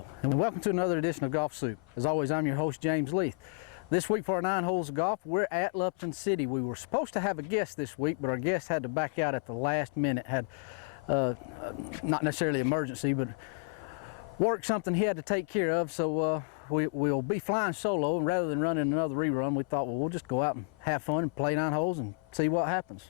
Hello, and welcome to another edition of Golf Soup. As always, I'm your host, James Leith. This week for our 9 holes of golf, we're at Lupton City. We were supposed to have a guest this week, but our guest had to back out at the last minute. Had not necessarily emergency, but work something he had to take care of. So we'll be flying solo, and rather than running another rerun, we thought, well, we'll just go out and have fun and play 9 holes and see what happens.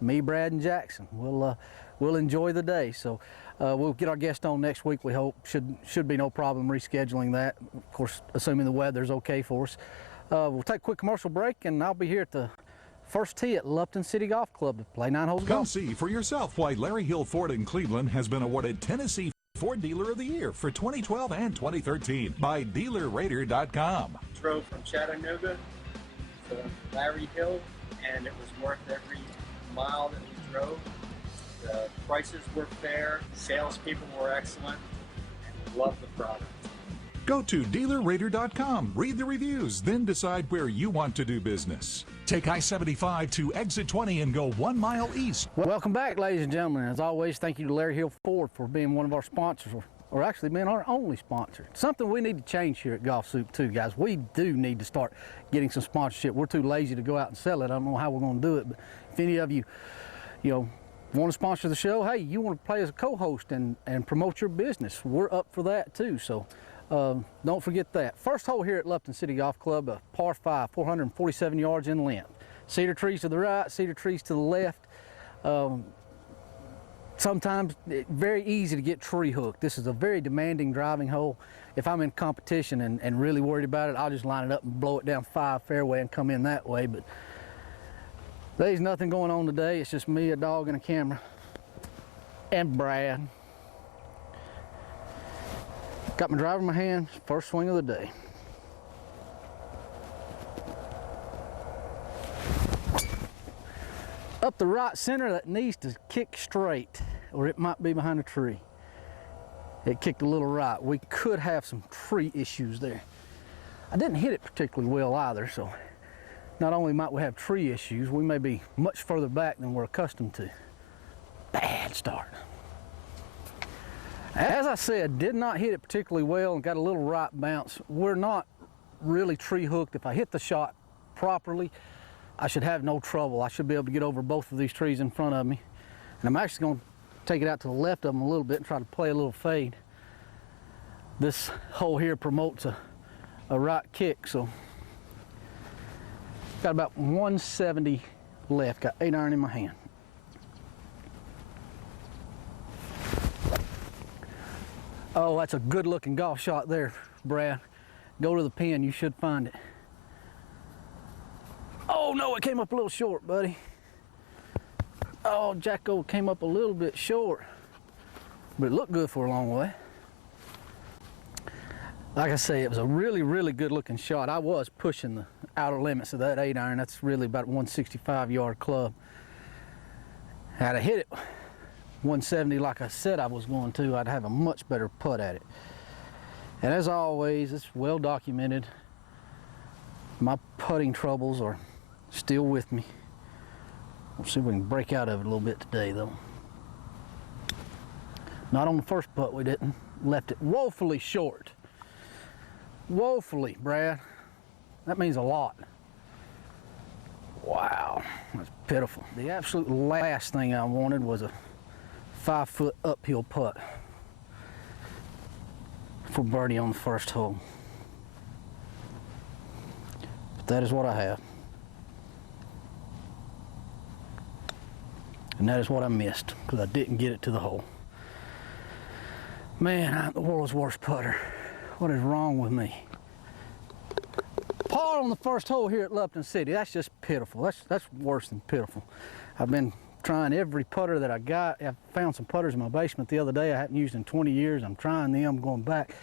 Me, Brad, and Jackson. We'll enjoy the day. So we'll get our guest on next week. We hope should be no problem rescheduling that. Of course, assuming the weather's okay for us. We'll take a quick commercial break, and I'll be here at the first tee at Lupton City Golf Club to play 9 holes of golf. Come see for yourself why Larry Hill Ford in Cleveland has been awarded Tennessee Ford Dealer of the Year for 2012 and 2013 by DealerRater.com. Drove from Chattanooga to Larry Hill, and it was worth every mile that we drove. The prices were fair, salespeople were excellent, and we loved the product. Go to DealerRater.com, read the reviews, then decide where you want to do business. Take I-75 to exit 20 and go 1 mile east. Welcome back, ladies and gentlemen. As always, thank you to Larry Hill Ford for being one of our sponsors, or actually being our only sponsor. Something we need to change here at Golf Soup too, guys. We do need to start getting some sponsorship. We're too lazy to go out and sell it. I don't know how we're going to do it, but if any of you, want to sponsor the show, hey, you want to play as a co-host and promote your business, we're up for that too. So don't forget that. First hole here at Lupton City Golf Club, a par 5, 447 yards in length. Cedar trees to the right, cedar trees to the left. Sometimes very easy to get tree hooked. This is a very demanding driving hole. If I'm in competition and really worried about it, I'll just line it up and blow it down 5 fairway and come in that way. But there's nothing going on today. It's just me, a dog, and a camera, and Brad. Got my driver in my hand, first swing of the day. Up the right center, that needs to kick straight, or it might be behind a tree. It kicked a little right. We could have some tree issues there. I didn't hit it particularly well either, so not only might we have tree issues, we may be much further back than we're accustomed to. Bad start. As I said, did not hit it particularly well and got a little right bounce. We're not really tree hooked. If I hit the shot properly, I should have no trouble. I should be able to get over both of these trees in front of me. And I'm actually going to take it out to the left of them a little bit and try to play a little fade. This hole here promotes a right kick, so got about 170 left. Got 8 iron in my hand. Oh, that's a good looking golf shot there, Brad. Go to the pin, you should find it. Oh no, it came up a little short, buddy. Oh, Jacko came up a little bit short, but it looked good for a long way. Like I say, it was a really, really good looking shot. I was pushing the outer limits of that 8 iron. That's really about a 165 yard club. Had I hit it 170 like I said I was going to, I'd have a much better putt at it. And as always, it's well documented. My putting troubles are still with me. We'll see if we can break out of it a little bit today though. Not on the first putt we didn't. Left it woefully short. Woefully, Brad. That means a lot. Wow, that's pitiful. The absolute last thing I wanted was a 5-foot uphill putt for birdie on the first hole. But that is what I have. And that is what I missed, because I didn't get it to the hole. Man, I'm the world's worst putter. What is wrong with me? Par on the first hole here at Lupton City. That's just pitiful. That's worse than pitiful. I've been trying every putter that I got. I found some putters in my basement the other day I haven't used in 20 years. I'm trying them, going back.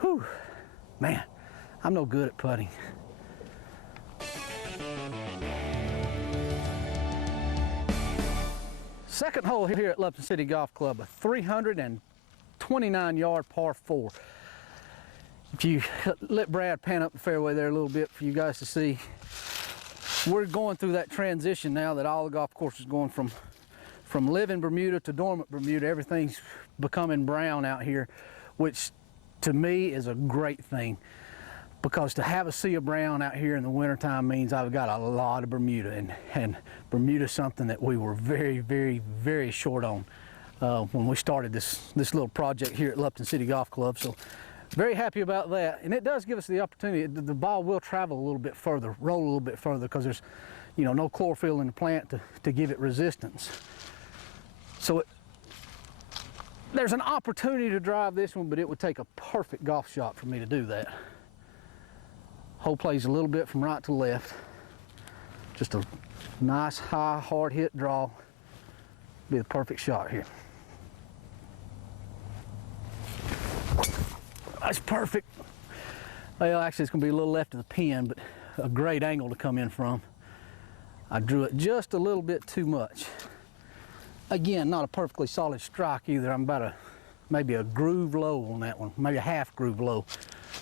Whew, man, I'm no good at putting. Second hole here at Lupton City Golf Club, a 329 yard par 4. If you let Brad pan up the fairway there a little bit for you guys to see, we're going through that transition now that all the golf courses is going from living Bermuda to dormant Bermuda. Everything's becoming brown out here, which to me is a great thing, because to have a sea of brown out here in the wintertime means I've got a lot of Bermuda, and Bermuda's something that we were very, very, very short on when we started this little project here at Lupton City Golf Club. So very happy about that, and it does give us the opportunity. The ball will travel a little bit further, roll a little bit further, because there's, you know, no chlorophyll in the plant to give it resistance. So there's an opportunity to drive this one, but it would take a perfect golf shot for me to do that. Hole plays a little bit from right to left. Just a nice, high, hard hit draw. Be the perfect shot here. That's perfect. Well, actually, it's going to be a little left of the pin, but a great angle to come in from. I drew it just a little bit too much. Again, not a perfectly solid strike either. I'm about maybe a groove low on that one, maybe a half groove low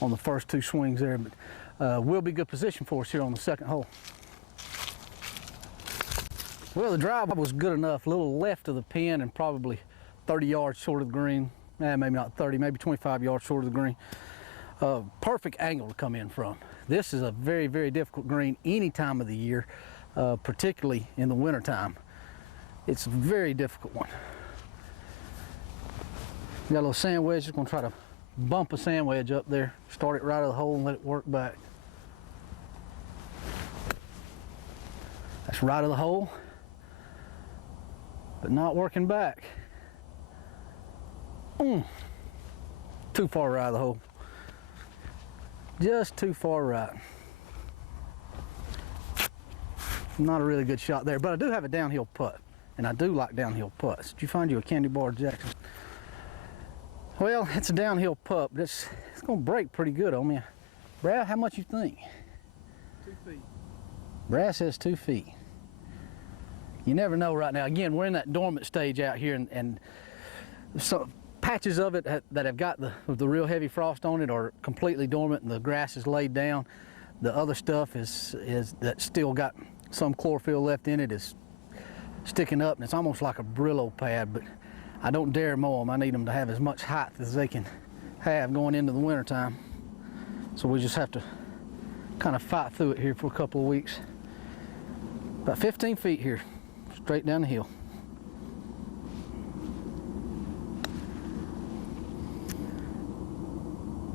on the first two swings there, but will be good position for us here on the second hole. Well, the drive was good enough, a little left of the pin and probably 30 yards short of the green. Maybe not 30, maybe 25 yards short of the green. Perfect angle to come in from. This is a very, very difficult green any time of the year, particularly in the wintertime. It's a very difficult one. Got a little sand wedge, just gonna try to bump a sand wedge up there, start it right out of the hole and let it work back. That's right of the hole, but not working back. Too far right of the hole. Just too far right. Not a really good shot there, but I do have a downhill putt, and I do like downhill putts. Did you find you a candy bar, Jackson? Well, it's a downhill putt, but it's gonna break pretty good on me. Brad, how much you think? 2 feet. Brad says 2 feet. You never know right now. Again, we're in that dormant stage out here, and some patches of it that have got the real heavy frost on it are completely dormant and the grass is laid down. The other stuff is that still got some chlorophyll left in it is sticking up, and it's almost like a Brillo pad, but I don't dare mow them. I need them to have as much height as they can have going into the wintertime. So we just have to kind of fight through it here for a couple of weeks. About 15 feet here, straight down the hill.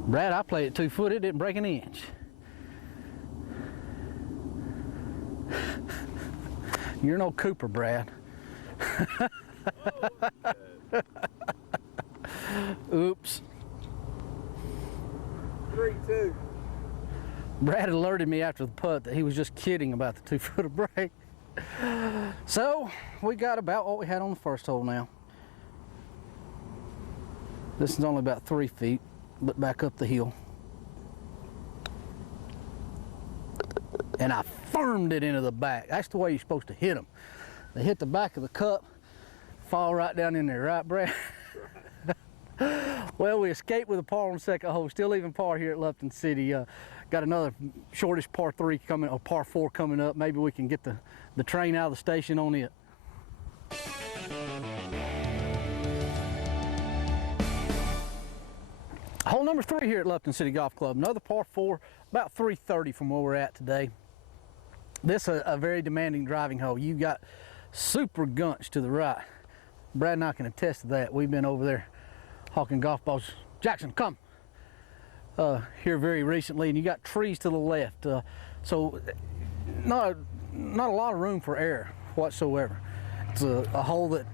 Brad, I played it 2 foot, it didn't break an inch. You're no Cooper, Brad. Oops. 3-2. Brad alerted me after the putt that he was just kidding about the 2 foot of break. So we got about what we had on the first hole now. This is only about 3 feet, but back up the hill. And I firmed it into the back. That's the way you're supposed to hit them. They hit the back of the cup, fall right down in there, right, Brad? Well, we escaped with a par on the second hole, still even par here at Lupton City. Got another shortish par 3 coming, or par 4 coming up. Maybe we can get the train out of the station on it. Hole number 3 here at Lupton City Golf Club. Another par 4, about 330 from where we're at today. This is a very demanding driving hole. You got super gunch to the right. Brad and I can attest to that. We've been over there hawking golf balls. Jackson, come. Here very recently, and you got trees to the left. So not a lot of room for error whatsoever. It's a hole that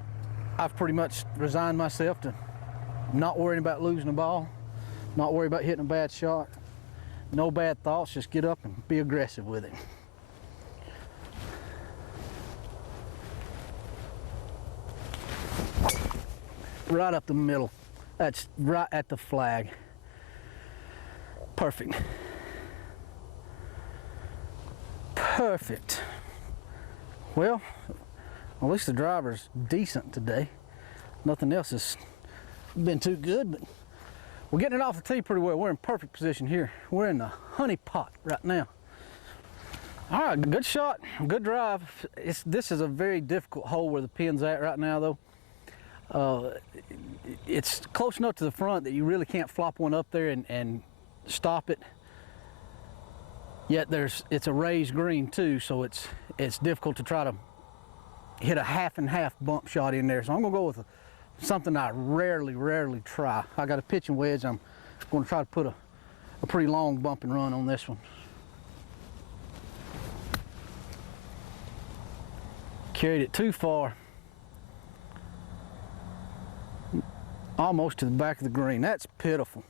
I've pretty much resigned myself to not worrying about losing a ball, not worry about hitting a bad shot, no bad thoughts, just get up and be aggressive with it. Right up the middle. That's right at the flag. Perfect. Perfect. Well, at least the driver's decent today. Nothing else has been too good, but we're getting it off the tee pretty well. We're in perfect position here. We're in the honey pot right now. All right, good shot, good drive. This is a very difficult hole where the pin's at right now, though. it's close enough to the front that you really can't flop one up there and stop it. Yet it's a raised green too, so it's difficult to try to hit a half and half bump shot in there. So I'm gonna go with something I rarely try. I got a pitching wedge. I'm gonna try to put a pretty long bump and run on this one. Carried it too far. Almost to the back of the green. That's pitiful.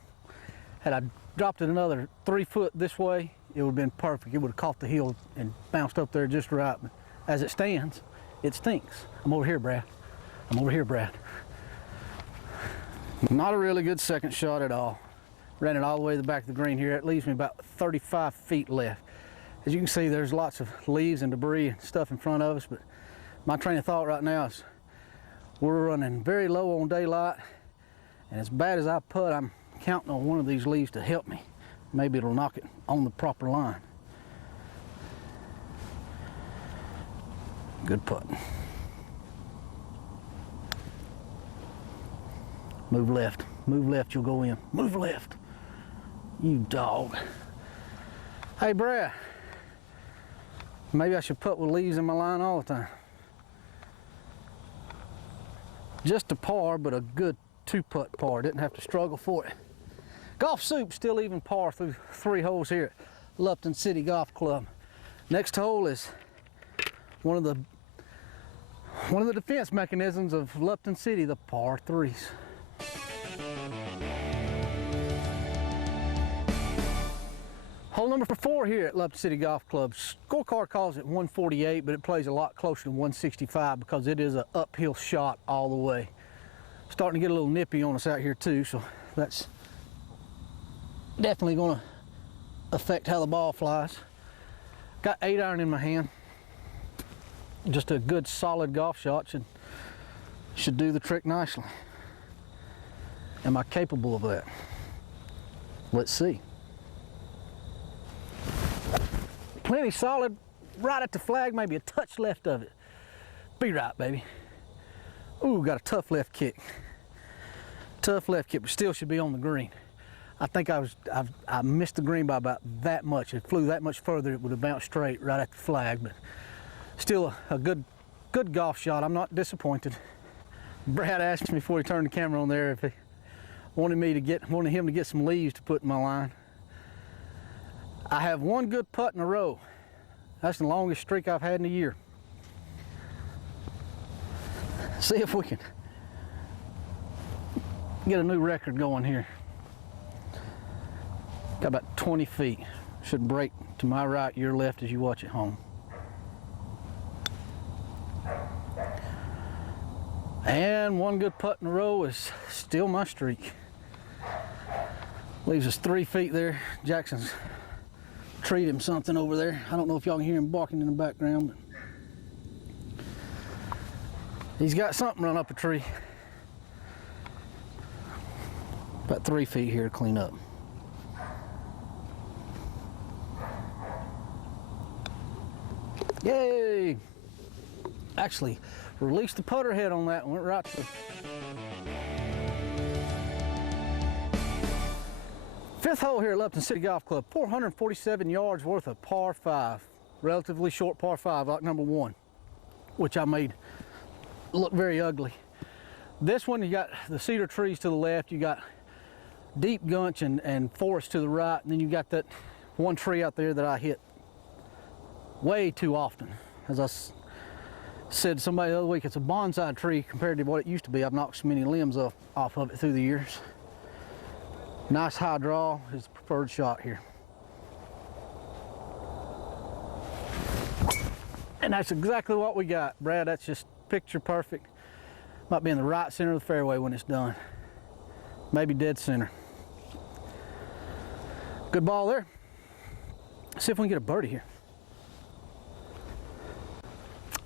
Had I dropped it another 3 foot this way, it would have been perfect. It would have caught the hill and bounced up there just right. But as it stands, it stinks. I'm over here, Brad. I'm over here, Brad. Not a really good second shot at all. Ran it all the way to the back of the green here. It leaves me about 35 feet left. As you can see, there's lots of leaves and debris and stuff in front of us, but my train of thought right now is we're running very low on daylight, and as bad as I putt, I'm counting on one of these leaves to help me. Maybe it'll knock it on the proper line. Good putt. Move left, you'll go in. Move left, you dog. Hey Brad, maybe I should putt with leaves in my line all the time. Just a par, but a good 2-putt par. Didn't have to struggle for it. Golf Soup still even par through 3 holes here at Lupton City Golf Club. Next hole is one of the defense mechanisms of Lupton City, the par 3s. Hole number 4 here at Lupton City Golf Club. Scorecard calls it 148, but it plays a lot closer to 165 because it is an uphill shot all the way. Starting to get a little nippy on us out here too, so that's definitely going to affect how the ball flies. Got 8-iron in my hand. Just a good solid golf shot should do the trick nicely. Am I capable of that? Let's see. Plenty solid, right at the flag, maybe a touch left of it. Be right, baby. Ooh, got a tough left kick. Tough left kick, but still should be on the green. I think I missed the green by about that much. If it flew that much further, it would have bounced straight right at the flag, but still a good golf shot. I'm not disappointed. Brad asked me before he turned the camera on there if he wanted him to get some leaves to put in my line. I have one good putt in a row. That's the longest streak I've had in a year. See if we can get a new record going here. Got about 20 feet. Should break to my right, your left as you watch at home. And one good putt in a row is still my streak. Leaves us 3 feet there. Jackson's treat him something over there. I don't know if y'all can hear him barking in the background, but he's got something run up a tree. About 3 feet here to clean up. Yay! Actually, released the putter head on that one, went right to the fifth hole here at Lupton City Golf Club. 447 yards worth of par 5. Relatively short par 5, like number 1, which I made look very ugly. This one, you got the cedar trees to the left, you got deep gunch and forest to the right, and then you got that one tree out there that I hit way too often. As I said to somebody the other week, it's a bonsai tree compared to what it used to be. I've knocked so many limbs off of it through the years. Nice high draw is the preferred shot here. And that's exactly what we got, Brad. That's just picture perfect. Might be in the right center of the fairway when it's done. Maybe dead center. Good ball there. Let's see if we can get a birdie here.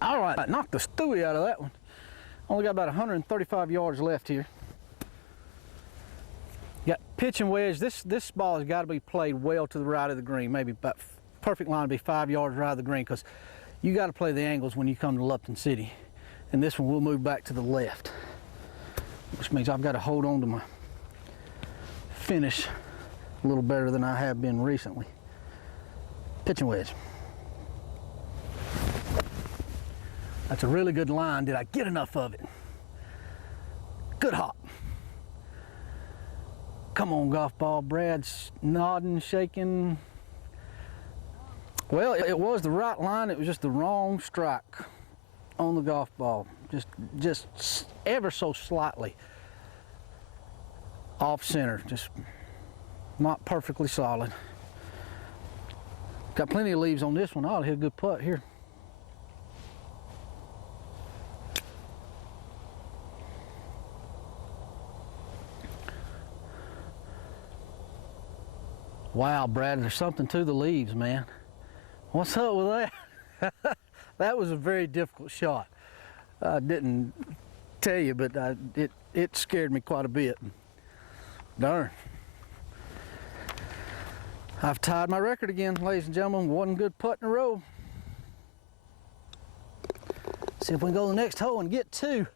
All right, knocked the stewie out of that one. Only got about 135 yards left here. Got pitch and wedge. This ball has got to be played well to the right of the green. Maybe about perfect line to be 5 yards right of the green, because you got to play the angles when you come to Lupton City. And this one will move back to the left. which means I've got to hold on to my finish a little better than I have been recently. Pitching wedge. That's a really good line. Did I get enough of it? Good hop. Come on, golf ball. Brad's nodding, shaking. Well, it was the right line. It was just the wrong strike on the golf ball. Just ever so slightly off center. Just not perfectly solid. Got plenty of leaves on this one. I'll hit a good putt here. Wow, Brad, there's something to the leaves, man. What's up with that? That was a very difficult shot. I didn't tell you, but it scared me quite a bit. Darn. I've tied my record again, ladies and gentlemen. One good putt in a row. See if we can go to the next hole and get two.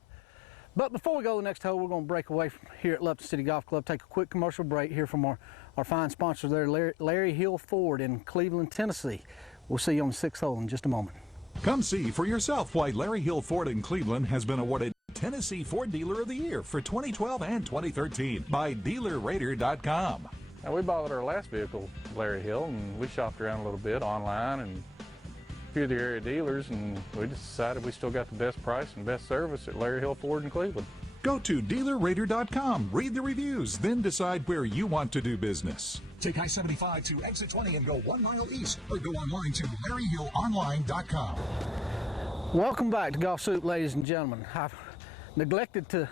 But before we go to the next hole, we're going to break away from here at Lupton City Golf Club, take a quick commercial break here from our fine sponsors there, Larry Hill Ford in Cleveland, Tennessee. We'll see you on the sixth hole in just a moment. Come see for yourself why Larry Hill Ford in Cleveland has been awarded Tennessee Ford Dealer of the Year for 2012 and 2013 by DealerRater.com. Now, we bought our last vehicle, Larry Hill, and we shopped around a little bit online and a few of the area dealers, and we just decided we still got the best price and best service at Larry Hill Ford in Cleveland. Go to DealerRater.com, read the reviews, then decide where you want to do business. Take I-75 to exit 20 and go 1 mile east, or go online to LarryHillOnline.com. Welcome back to Golf Soup, ladies and gentlemen. I've neglected to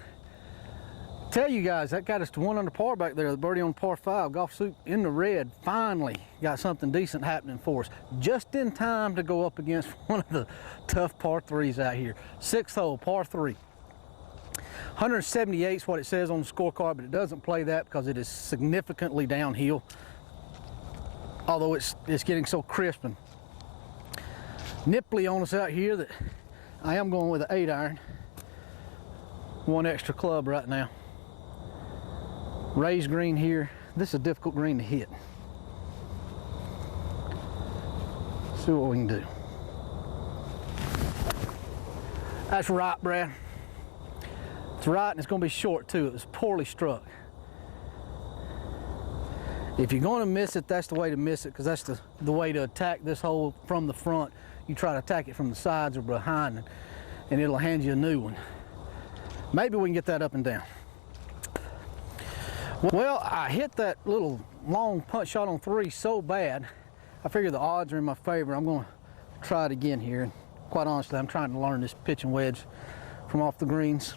tell you guys that got us to 1 under par back there. The birdie on par 5. Golf Soup in the red finally got something decent happening for us. Just in time to go up against one of the tough par 3s out here. Sixth hole, par 3. 178 is what it says on the scorecard, but it doesn't play that because it is significantly downhill. Although it's getting so crisp and nipply on us out here that I am going with an 8-iron. One extra club right now. Raised green here. This is a difficult green to hit. See what we can do. That's right, Brad. It's right, and it's going to be short too. It was poorly struck. If you're going to miss it, that's the way to miss it, because that's the way to attack this hole from the front. You try to attack it from the sides or behind, and it'll hand you a new one. Maybe we can get that up and down. Well, I hit that little long punch shot on 3 so bad, I figure the odds are in my favor. I'm going to try it again here. And quite honestly, I'm trying to learn this pitching wedge from off the greens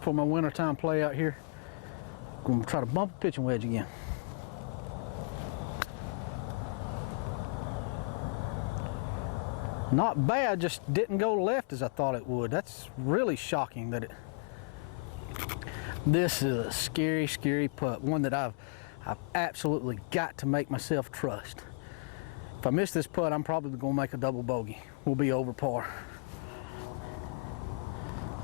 for my wintertime play out here. I'm going to try to bump a pitching wedge again. Not bad, just didn't go left as I thought it would. That's really shocking that it... This is a scary, scary putt. One that I've absolutely got to make myself trust. If I miss this putt, I'm probably going to make a double bogey. We'll be over par.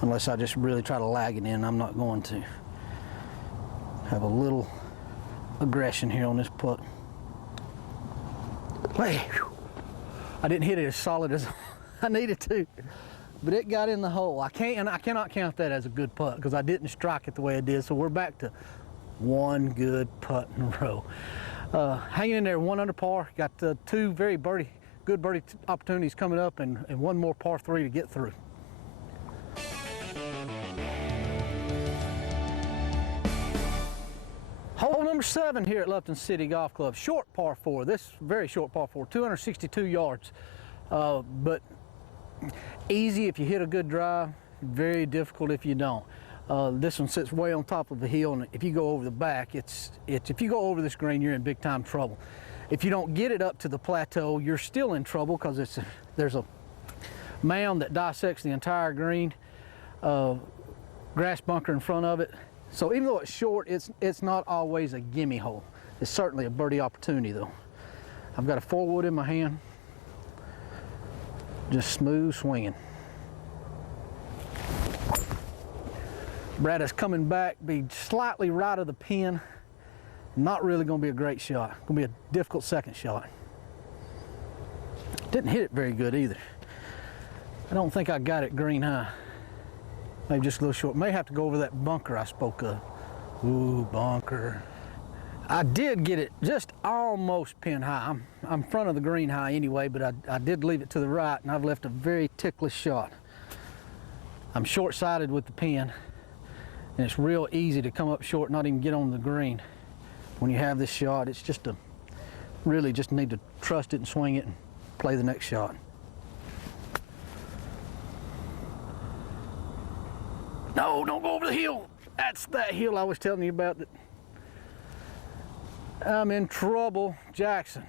Unless I just really try to lag it in, I'm not going to. Have a little aggression here on this putt. Hey, I didn't hit it as solid as I needed to, but it got in the hole. I cannot count that as a good putt because I didn't strike it the way I did. So we're back to 1 good putt in a row. Hanging in there, 1 under par. Got 2 very good birdie opportunities coming up, and 1 more par 3 to get through. Hole number 7 here at Lupton City Golf Club. Short par 4. This very short par 4, 262 yards. But easy if you hit a good drive, very difficult if you don't. This one sits way on top of the hill, and if you go over the back, if you go over this green, you're in big time trouble. If you don't get it up to the plateau, you're still in trouble because there's a mound that dissects the entire green, grass bunker in front of it. So even though it's short, it's not always a gimme hole. It's certainly a birdie opportunity though. I've got a 4-wood in my hand, just smooth swinging. Brad is coming back, be slightly right of the pin. Not really going to be a great shot. Going to be a difficult second shot. Didn't hit it very good either. I don't think I got it green high. Maybe just a little short. May have to go over that bunker I spoke of. Ooh, bunker. I did get it just almost pin high. I'm front of the green high anyway, but I did leave it to the right, and I've left a very ticklish shot. I'm short-sighted with the pin, and it's real easy to come up short, not even get on the green. When you have this shot, it's just really just need to trust it and swing it and play the next shot. No, don't go over the hill. That's that hill I was telling you about. That I'm in trouble, Jackson.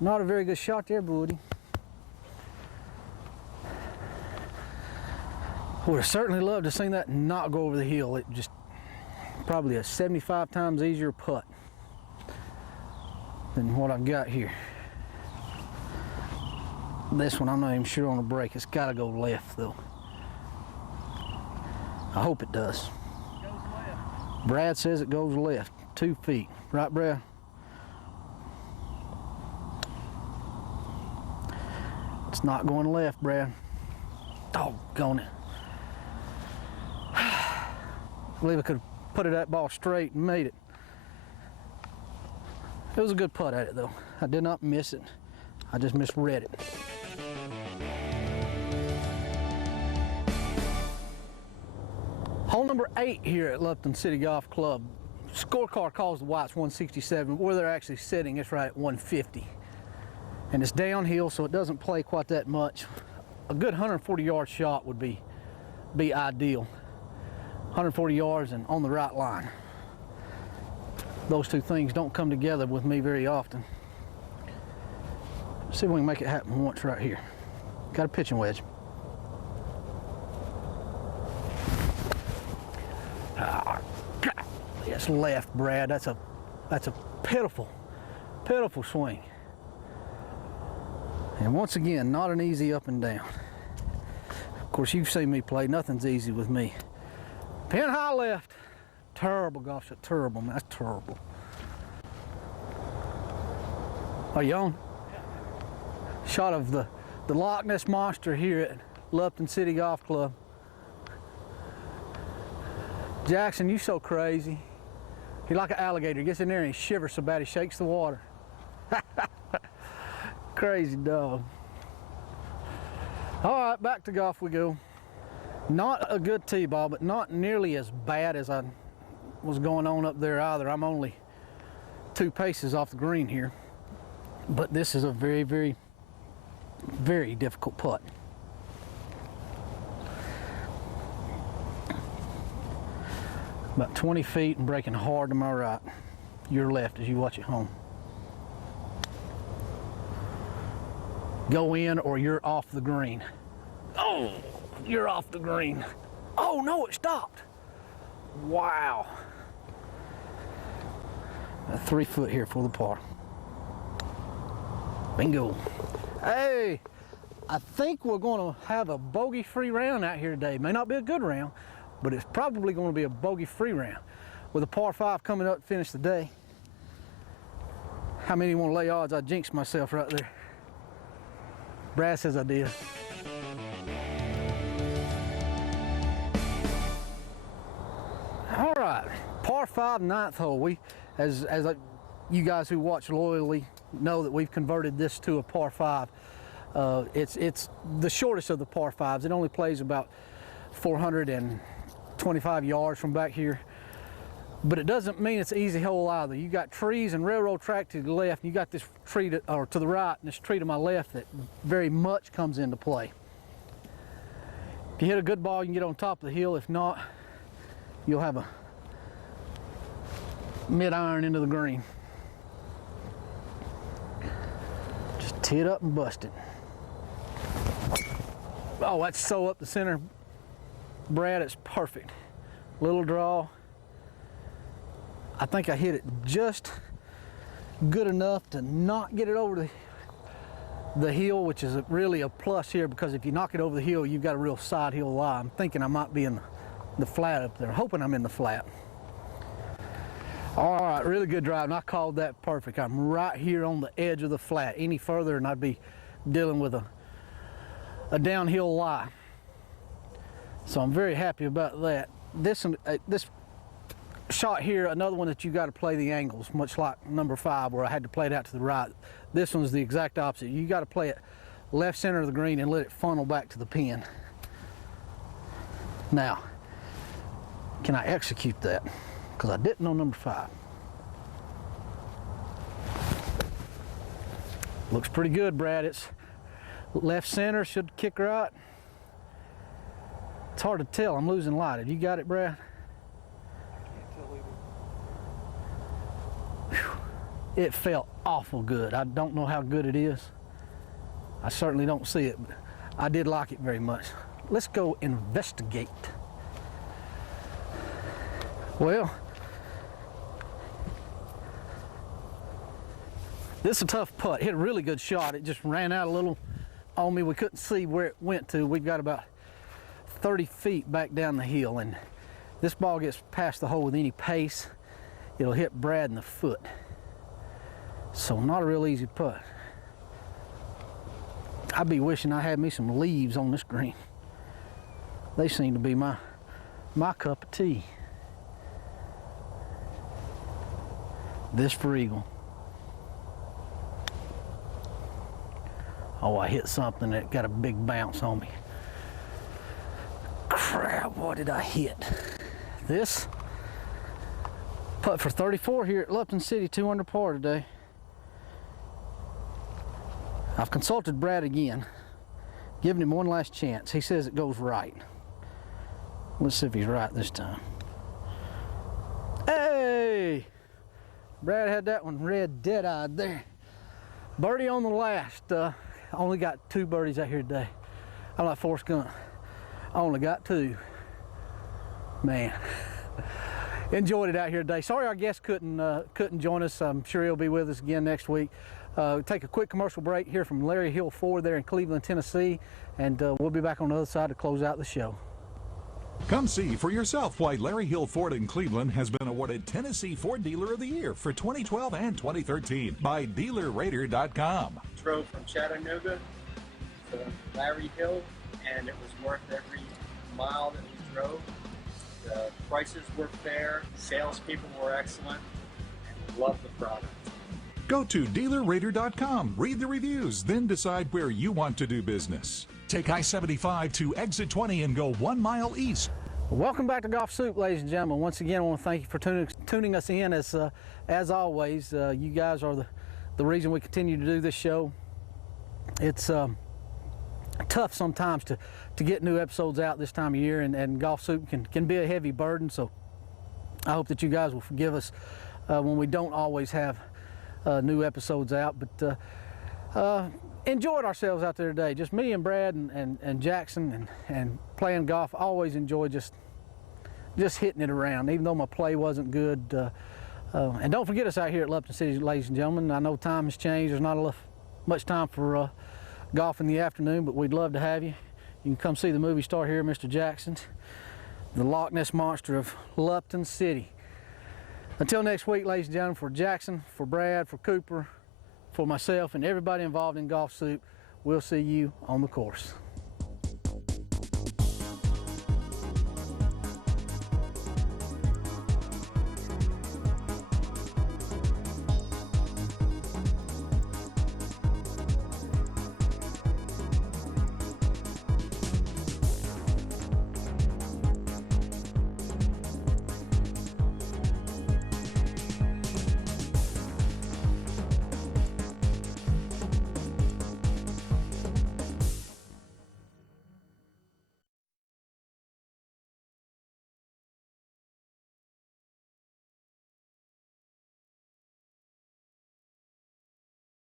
Not a very good shot there, buddy. Would have certainly loved to see that not go over the hill. It just probably a 75 times easier putt than what I've got here. This one I'm not even sure on the break. It's got to go left though. I hope it does. Goes left. Brad says it goes left, 2 feet. Right, Brad? It's not going left, Brad. Doggone it. I believe I could have put that ball straight and made it. It was a good putt at it though. I did not miss it. I just misread it. Hole number 8 here at Lupton City Golf Club. Scorecard calls the whites 167. Where they're actually sitting, it's right at 150. And it's downhill, so it doesn't play quite that much. A good 140-yard shot would be ideal. 140 yards and on the right line. Those two things don't come together with me very often. Let's see if we can make it happen once right here. Got a pitching wedge. It's left, Brad. That's a pitiful swing. And once again, not an easy up and down. Of course, you've seen me play. Nothing's easy with me. Pin high left. Terrible golf shot. Terrible, man. That's terrible. Are you on? Yeah. Shot of the Loch Ness Monster here at Lupton City Golf Club. Jackson, you so crazy. He like an alligator. He gets in there and he shivers so bad he shakes the water. Crazy dog. All right, back to golf we go. Not a good tee ball, but not nearly as bad as I was going on up there either. I'm only 2 paces off the green here. But this is a very, very, very difficult putt. About 20 feet and breaking hard to my right. Your left as you watch it home. Go in or you're off the green. Oh, you're off the green. Oh no, it stopped. Wow. About 3 foot here for the par. Bingo. Hey, I think we're going to have a bogey-free round out here today. May not be a good round, but it's probably going to be a bogey-free round. With a par 5 coming up to finish the day. How many want to lay odds? I jinxed myself right there. Brad says I did. All right, par 5, 9th hole. We, as you guys who watch loyally know that we've converted this to a par 5. It's the shortest of the par 5s. It only plays about 425 yards from back here. But it doesn't mean it's an easy hole either. You got trees and railroad track to the left, and you got this tree to the right, and this tree to my left that very much comes into play. If you hit a good ball, you can get on top of the hill. If not, you'll have a mid-iron into the green. Just tee it up and bust it. Oh, that's so up the center, Brad, it's perfect. Little draw. I think I hit it just good enough to not get it over the hill, which is really a plus here, because if you knock it over the hill, you've got a real side hill lie. I'm thinking I might be in the flat up there. Hoping I'm in the flat. All right, really good drive, and I called that perfect. I'm right here on the edge of the flat. Any further and I'd be dealing with a downhill lie. So I'm very happy about that. This shot here, another one that you got to play the angles, much like number 5 where I had to play it out to the right. This one's the exact opposite. You got to play it left center of the green and let it funnel back to the pin. Now, can I execute that? Because I didn't on number 5. Looks pretty good, Brad. It's left center, should kick right. It's hard to tell. I'm losing light. Have you got it, Brad? Whew. It felt awful good. I don't know how good it is. I certainly don't see it, but I did like it very much. Let's go investigate. Well, this is a tough putt. Hit a really good shot. It just ran out a little on me. We couldn't see where it went to. We've got about 30 feet back down the hill, and this ball gets past the hole with any pace, it'll hit Brad in the foot. So not a real easy putt. I'd be wishing I had me some leaves on this green. They seem to be my cup of tea. This for eagle. Oh, I hit something that got a big bounce on me. Crap, what did I hit? This putt for 34 here at Lupton City, 2 under par today. I've consulted Brad again, giving him one last chance. He says it goes right. Let's see if he's right this time. Hey! Brad had that one red dead-eyed there. Birdie on the last. Only got 2 birdies out here today. I'm like Forrest Gump. I only got 2. Man, enjoyed it out here today. Sorry our guest couldn't join us. I'm sure he'll be with us again next week. Take a quick commercial break here from Larry Hill Ford there in Cleveland, Tennessee, and we'll be back on the other side to close out the show. Come see for yourself why Larry Hill Ford in Cleveland has been awarded Tennessee Ford Dealer of the Year for 2012 and 2013 by DealerRater.com. Drove from Chattanooga to Larry Hill, and it was worth every mile that we drove. The prices were fair, salespeople were excellent, and we loved the product. Go to DealerRater.com, read the reviews, then decide where you want to do business. Take I-75 to exit 20 and go 1 mile east. Welcome back to Golf Soup, ladies and gentlemen. Once again, I want to thank you for tuning us in. As always, you guys are the reason we continue to do this show. It's tough sometimes to get new episodes out this time of year, and Golf Soup can be a heavy burden. So I hope that you guys will forgive us when we don't always have new episodes out. But enjoyed ourselves out there today. Just me and Brad and Jackson and playing golf. I always enjoy just hitting it around, even though my play wasn't good. And don't forget us out here at Lupton City, ladies and gentlemen. I know time has changed. There's not much time for golf in the afternoon, but we'd love to have you. You can come see the movie star here, Mr. Jackson's, the Loch Ness Monster of Lupton City. Until next week, ladies and gentlemen, for Jackson, for Brad, for Cooper, for myself, and everybody involved in Golf Soup, we'll see you on the course.